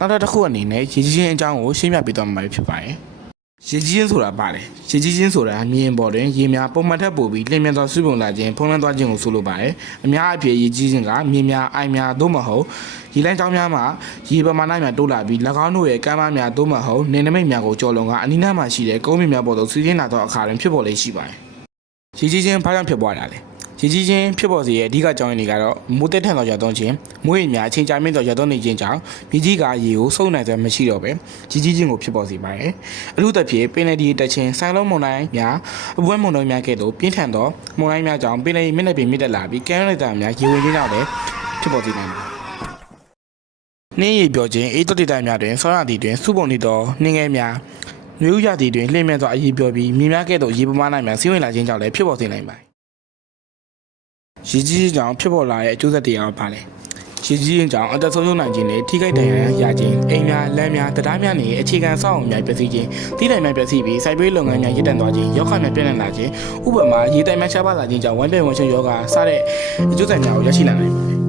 နောက်တစ်ခုအနေနဲ့ရေကြီးခြင်းအကြောင်းကိုရှင်းပြပေးသွားမှာဖြစ်ပါတယ်ရေကြီးခြင်းဆိုတာပါတယ်ရေကြီးခြင်းဆိုတာမြေပြင်ပေါ်တွင်ရေများပုံမှန်ထက်ပိုပြီးလျင်မြန်စွာစုပုံလာခြင်းဖုံးလွှမ်းသွားခြင်းကိုဆိုလိုပါတယ်အများအပြားရေကြီးခြင်းကမြေများအိုင်များသို့မဟုတ်ရေလမ်းကြောင်းများမှာရေပမာဏများတိုးလာပြီး၎င်းတို့ရဲ့ကမ်းပါးများသို့မဟုတ်နေနမိတ်များကိုကျော်လွန်ကအနီးနားမှာရှိတဲ့ကုန်းမြင့်များပေါ်သို့စီးဆင်းလာသောအခါတွင်ဖြစ်ပေါ်လေ့ရှိပါတယ်ရေကြီးခြင်းဘာကြောင့်ဖြစ်ပေါ်တာလဲရေကြီးခြင်းဖြစ်ပေါ်စေရဲ့အဓိကအကြောင်းရင်းတွေကတော့မိုးတက်ထန်သောရွာသွန်းခြင်းမိုးရေများအချိန်ကြာမြင့်သောရွာသွန်းနေခြင်းကြောင့်မြေကြီးကရေကိုစုပ်နိုင်စွမ်းမရှိတော့ပဲရေကြီးခြင်းကိုဖြစ်ပေါ်စေပါတယ်။အထူးသဖြင့်ပင်လယ်ဒီတက်ခြင်းဆိုင်လုံးမုန်တိုင်းများအပွဲမုန်တိုင်းများကဲ့သို့ပြင်းထန်သောမုန်တိုင်းများကြောင့်ပင်လယ်မျက်နှာပြင်မြင့်တက်လာပြီးကမ်းရိုးတန်းများရေဝင်ခြင်းကြောင့်လည်းဖြစ်ပေါ်စေနိုင်ပါတယ်။နှင်းရေပြောခြင်းအေးတုတ်တတိုင်းများတွင်ဆောင်းရာသီတွင်စုပုံနေသောနှင်းငယ်များမျိုးရသီတွင်လျှင်မြန်စွာအရေးပြောပြီးမြေများကဲ့သို့ရေပမာဏများစီးဝင်လာခြင်းကြောင့်လည်းဖြစ်ပေါ်စေနိုင်ပါတယ်ရေကြီးခြင်းကြောင့်ဖြစ်ပေါ်လာတဲ့အကျိုးဆက်တွေကတော့ဘာလဲရေကြီးခြင်းကြောင့်အသက်ဆုံးရှုံးနိုင်ခြင်းနဲ့ထိခိုက်ဒဏ်ရာရခြင်းအိမ်များလမ်းများတရားများနဲ့အခြေခံအဆောက်အအုံများပျက်စီးခြင်းတိတိုင်များပျက်စီးပြီးစိုက်ပျိုးလုပ်ငန်းများရပ်တန့်သွားခြင်းရောက်ခများပြန့်နှံ့လာခြင်းဥပမာရေတိုင်များရှားပါလာခြင်းကြောင့်ဝမ်းပျက်ဝမ်းချွတ်ယောဂစတဲ့အကျိုးဆက်များကိုရရှိလာနိုင်ပါတယ်